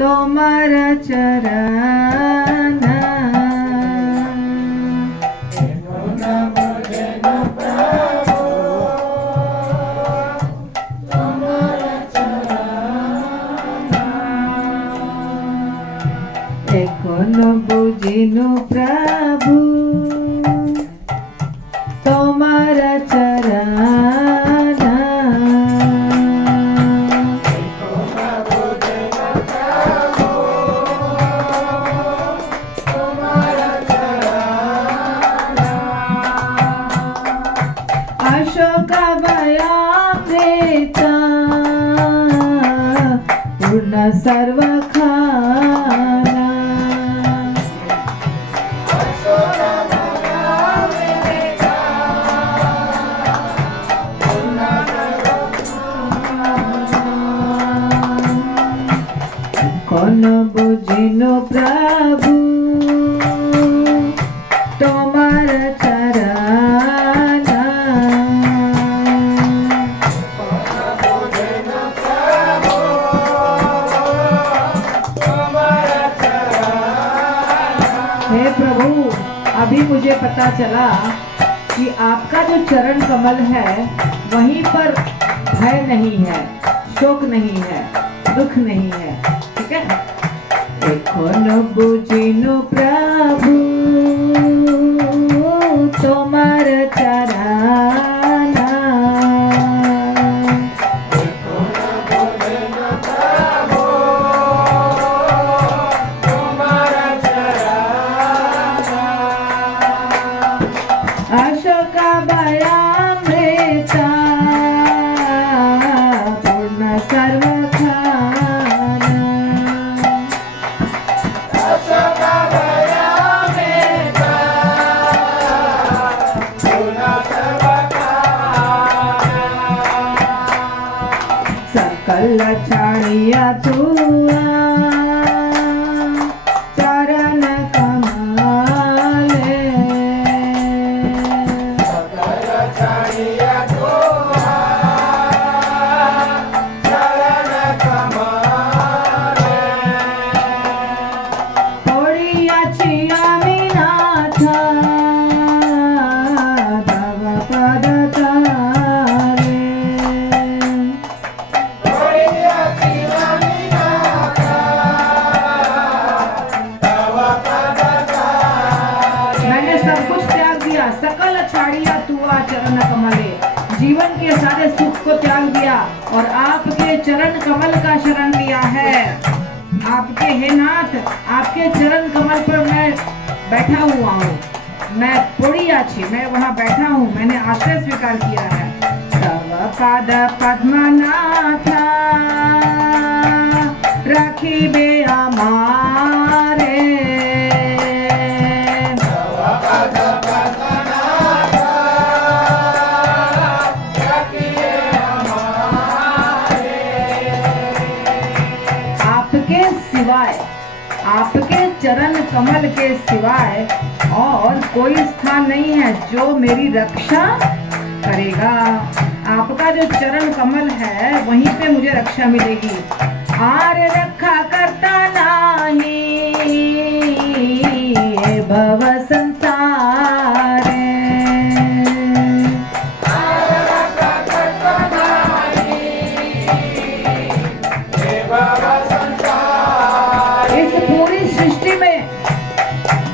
तुम्हारा चरण एखोनो बुझिनु प्रभु तुम्हारा चरण अशोकाभयामृता पूर्ण सर्वखाना कौन बुझिनु प्रभु तुम्हारा चरण हे प्रभु, अभी मुझे पता चला कि आपका जो चरण कमल है वहीं पर भय नहीं है, शोक नहीं है, दुख नहीं है। ठीक है। एखोनो बुझिनु प्रभु तुम्हारा चरण अशोकाभयामृता पूर्ण सर्वखाना सकल छाड़िया तुआ चरण कमले पड़ियाछि आमि नाथ तव पद तले मैंने सब कुछ त्याग दिया, सकल छाड़िया तुआ चरण कमले, जीवन के सारे सुख को त्याग दिया और आपके चरण कमल का शरण लिया है। आपके हे नाथ, आपके चरण कमल पर मैं बैठा हुआ हूँ। मैं पड़ियाछि, मैं वहाँ बैठा हूँ, मैंने आश्रय स्वीकार किया है। तव पाद पद्मनाथ रखिबे हमारे आपके सिवाय, आपके चरण कमल के सिवाय और कोई स्थान नहीं है जो मेरी रक्षा करेगा। आपका जो चरण कमल है वहीं पे मुझे रक्षा मिलेगी। आर रखा करता नहीं भव संसार इस पूरी सृष्टि में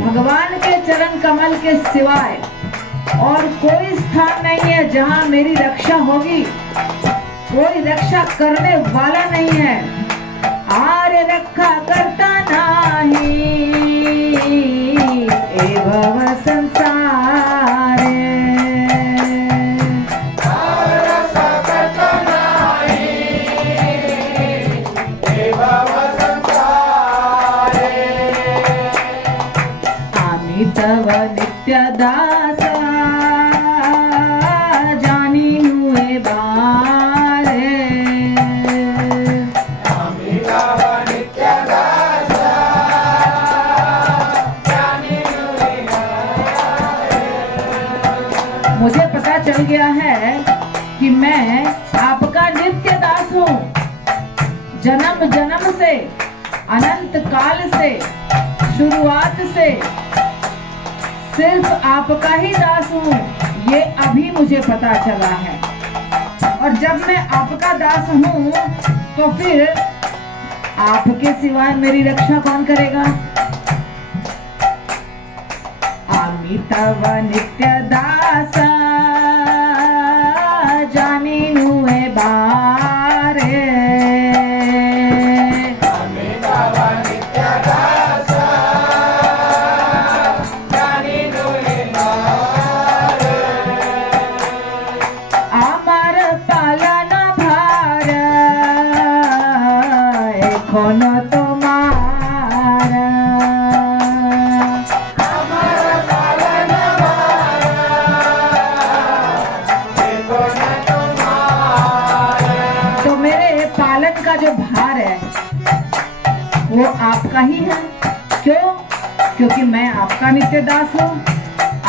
भगवान के चरण कमल के सिवाय और कोई स्थान नहीं है जहाँ मेरी रक्षा होगी। कोई रक्षा करने वाला नहीं है। आर्य रक्षा करता नहीं ए भव संसार आम्ही तव नित्य दास मुझे पता चल गया है कि मैं आपका नित्य दास हूँ। जन्म जन्म से अनंत काल से, शुरुआत से सिर्फ आपका ही दास हूँ, ये अभी मुझे पता चला है। और जब मैं आपका दास हूँ तो फिर आपके सिवाय मेरी रक्षा कौन करेगा? अमितव नित्य दास जानिनु है बारे, अमितव नित्य दास जानिनु है बारे, आमार पालन भार एखोन तोमार, अमर पालन भार एखोन तुम्हारे। तो मेरे पालन का जो भार है वो आपका ही है। क्यों? क्योंकि मैं आपका नित्य दास हूँ।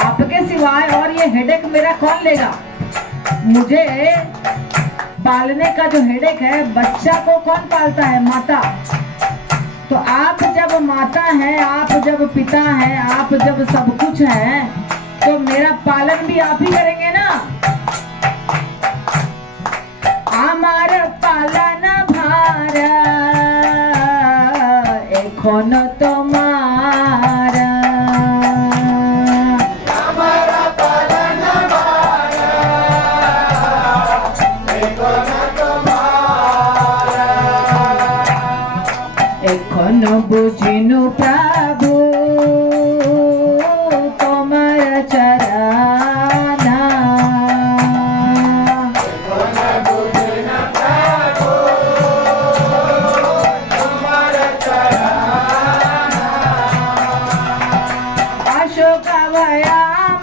आपके सिवाय और ये हेडेक मेरा कौन लेगा? मुझे पालने का जो हेडेक है, बच्चा को कौन पालता है? माता। तो आप जब माता हैं, आप जब पिता हैं, आप जब सब कुछ हैं, तो मेरा पालन भी आप ही करेंगे ना। आमार पालन भार एखोन तोमार, अमर पालन भार एखोन तुम्हारे। एखोन बुझिनु प्रभु तोमार चरना, एखोन बुझिन प्रभु तुम्हारे चरण। अशोकवयामृता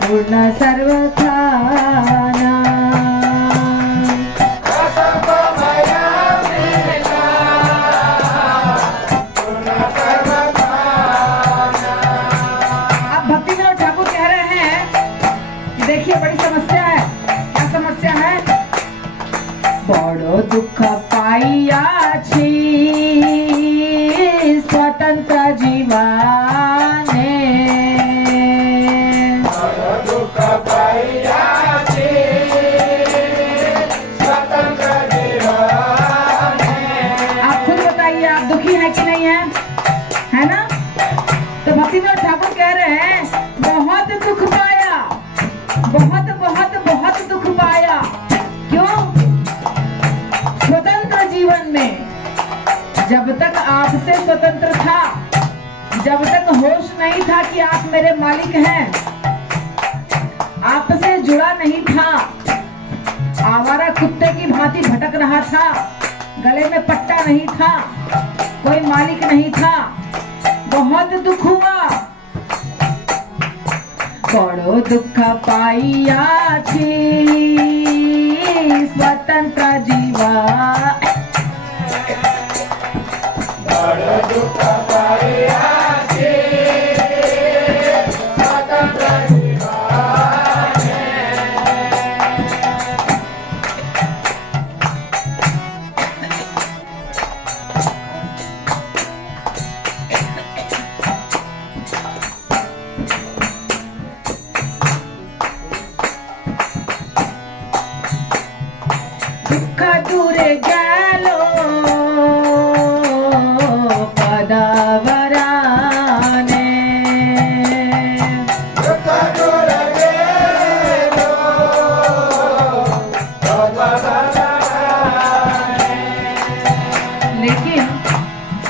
पूर्ण सर्वखाना, अब भक्ति विनोद ठाकुर कह रहे हैं कि देखिए बड़ी समस्या है। क्या समस्या है? बड़ो दुख पाइया छी स्वतंत्र जीवाने, दुख पाइया छी स्वतंत्र जीवन। आप खुद बताइए, आप दुखी हैं कि नहीं है? है ना? तो भक्ति विनोद ठाकुर कह रहे हैं बहुत दुख पाया, बहुत बहुत बहुत दुख पाया। क्यों? स्वतंत्र जीवन में जब तक आपसे स्वतंत्र था, जब तक होश नहीं था कि आप मेरे मालिक हैं, आपसे जुड़ा नहीं था, आवारा कुत्ते की भांति भटक रहा था, गले में पट्टा नहीं था, कोई मालिक नहीं था, बहुत दुख हुआ। बड़ो दुख पाइया छी स्वतंत्र जीवा, बड़ दुख पाइया छी स्वतंत्र जीवन। दुख दूरे गेलो पदावराने, दुख दूर गेलो पदावराने। लेकिन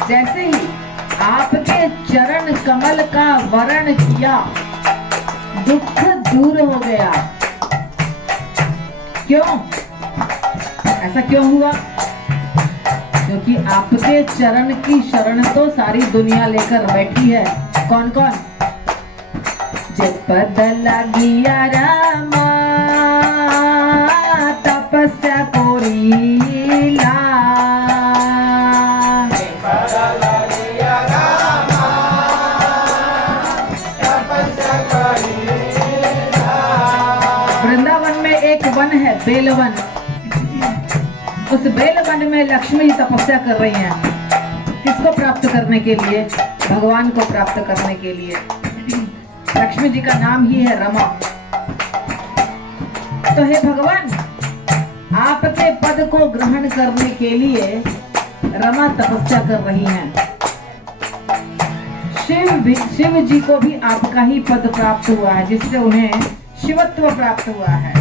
जैसे ही आपके चरण कमल का वरण किया, दुख दूर हो गया। क्यों? ऐसा क्यों हुआ? क्योंकि आपके चरण की शरण तो सारी दुनिया लेकर बैठी है। कौन कौन? जब पद लगिया रामा तपस्या कोरीला, वृंदावन में एक वन है बेलवन। उस बेल वन में लक्ष्मी जी तपस्या कर रही हैं। किसको प्राप्त करने के लिए? भगवान को प्राप्त करने के लिए। लक्ष्मी जी का नाम ही है रमा। तो हे भगवान, आपके पद को ग्रहण करने के लिए रमा तपस्या कर रही हैं। शिव जी को भी आपका ही पद प्राप्त हुआ है, जिससे उन्हें शिवत्व प्राप्त हुआ है।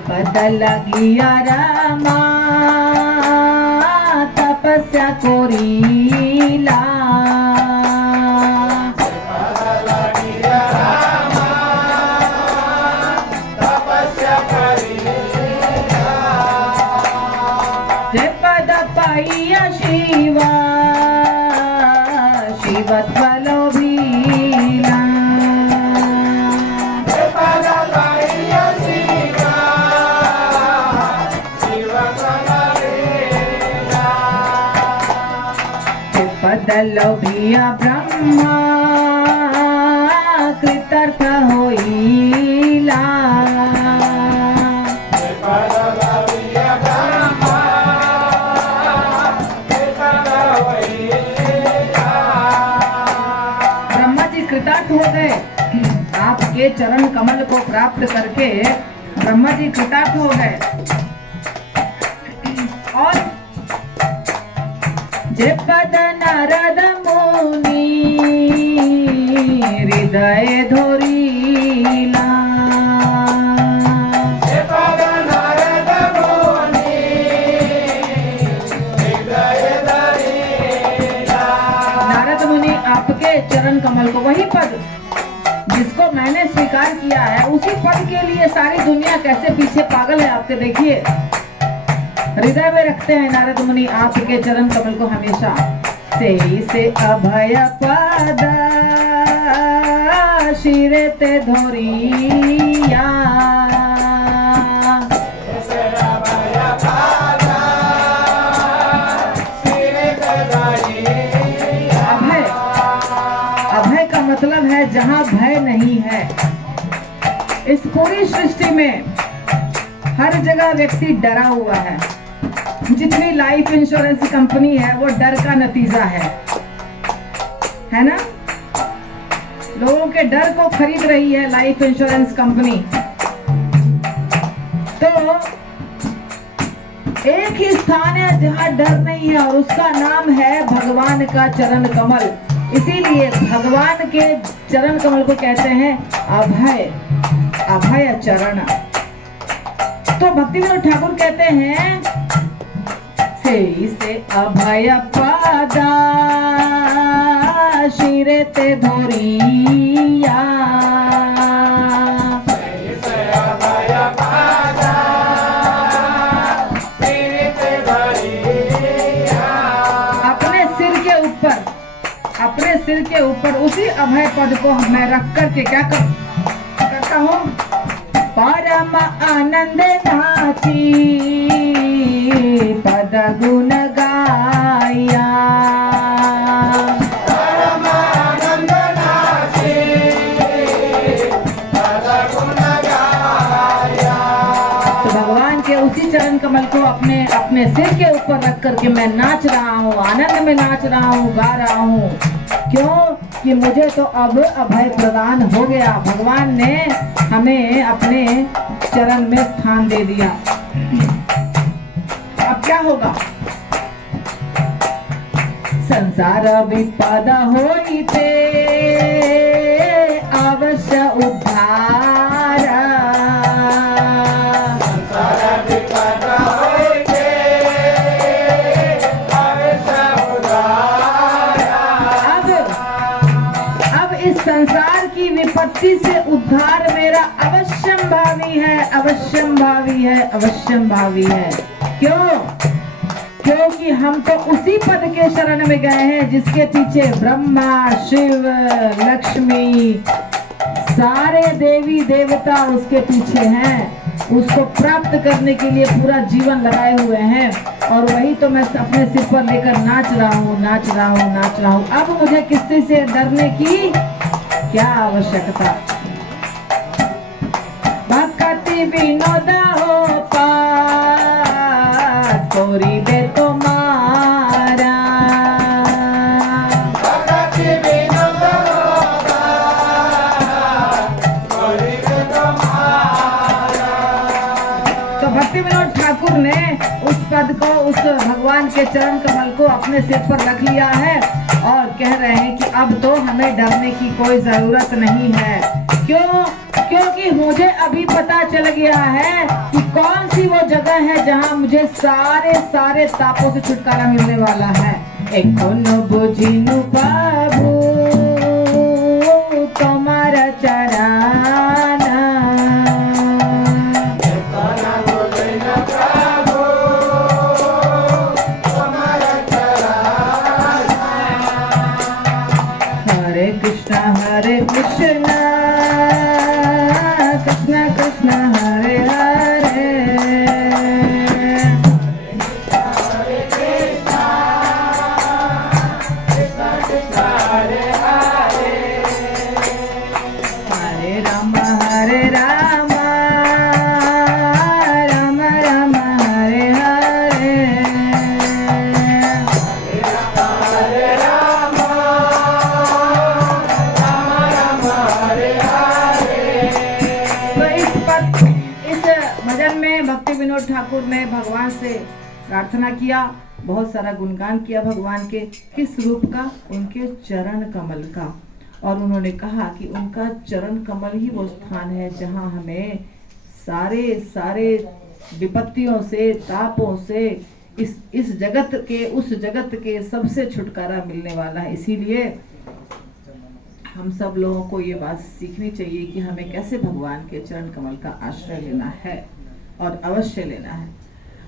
पद लगिया रमा तपस्या कोरीला, शिवा शिवत्व लोभीला, पद लोभिया ब्रह्मा कृतार्थ होइला, कृतार्थ हो गए। आपके चरण कमल को प्राप्त करके ब्रह्मा जी कृतार्थ हो गए। और जे पद नारद मुनि हृदय धोरीला, नारद मुनि आपके चरण कमल को, वही पद जिसको मैंने स्वीकार किया है, उसी पद के लिए सारी दुनिया कैसे पीछे पागल है आपके। देखिए, हृदय में रखते हैं नारद मुनि आपके चरण कमल को हमेशा। से अभय पद शिरे ते धोरिया, मतलब है जहां भय नहीं है। इस पूरी सृष्टि में हर जगह व्यक्ति डरा हुआ है। जितनी लाइफ इंश्योरेंस कंपनी है वो डर का नतीजा है ना। लोगों के डर को खरीद रही है लाइफ इंश्योरेंस कंपनी। तो एक ही स्थान है जहां डर नहीं है और उसका नाम है भगवान का चरण कमल। इसीलिए भगवान के चरण कमल को कहते हैं अभय, अभय चरण। तो भक्तिविनोद ठाकुर कहते हैं से अभय पादा शिरे ते धोरिया, अपने सिर के ऊपर उसी अभय पद को मैं रख करके क्या करता हूँ, परम आनंद नाची पद गुण गाया, परम आनंद नाची पद गुण गाया। तो भगवान के उसी चरण कमल को अपने सिर के ऊपर रख करके मैं नाच रहा हूँ, आनंद में नाच रहा हूँ, गा रहा हूँ। क्यों? कि मुझे तो अब अभय प्रदान हो गया। भगवान ने हमें अपने चरण में स्थान दे दिया। अब क्या होगा? संसार विपद होइते अवश्य उद्धार, संसार विपद होइते अवश्य उद्धार। अब इस संसार की विपत्ति से उद्धार मेरा अवश्यंभावी है, अवश्यंभावी है, अवश्यंभावी है। क्यों? क्योंकि हम तो उसी पद के शरण में गए हैं जिसके पीछे ब्रह्मा, शिव, लक्ष्मी, सारे देवी देवता उसके पीछे हैं। उसको प्राप्त करने के लिए पूरा जीवन लगाए हुए हैं और वही तो मैं अपने सिर पर लेकर नाच रहा हूँ, नाच रहा हूँ, नाच रहा हूँ। अब मुझे किसी से डरने की क्या आवश्यकता? भक्ति विनोद हो कोरिबे तुम्हारा। भगति विनोद कोरिबे तुम्हारा। तो भक्ति विनोद ठाकुर ने उस पद को, उस भगवान के चरण कमल को अपने सिर पर रख लिया है और कह रहे हैं कि अब तो हमें डरने की कोई जरूरत नहीं है। क्यों? क्योंकि मुझे अभी पता चल गया है कि कौन सी वो जगह है जहाँ मुझे सारे सारे तापों से छुटकारा मिलने वाला है। एकोनो बुझिनु प्रभु तुम्हारा चराना। एकोनो बुझिनु प्रभु तुम्हारा चराना। हरे कृष्णा कृष्ण कृष्ण हरे हरे। हरे कृष्णा कृष्ण कृष्ण हरे हरे। हरे राम राम राम हरे हरे। हरे राम राम हरे हरे। तो इस भजन में भक्ति विनोद ठाकुर ने भगवान से प्रार्थना किया, बहुत सारा गुणगान किया भगवान के, किस रूप का? उनके चरण कमल का। और उन्होंने कहा कि उनका चरण कमल ही वो स्थान है जहाँ हमें सारे सारे विपत्तियों से, तापों से, इस जगत के, उस जगत के सबसे छुटकारा मिलने वाला है। इसीलिए हम सब लोगों को ये बात सीखनी चाहिए कि हमें कैसे भगवान के चरण कमल का आश्रय लेना है और अवश्य लेना है।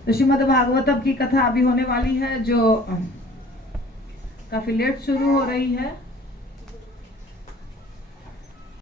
तो श्रीमद् भागवतम की कथा अभी होने वाली है, जो काफी लेट शुरू हो रही है।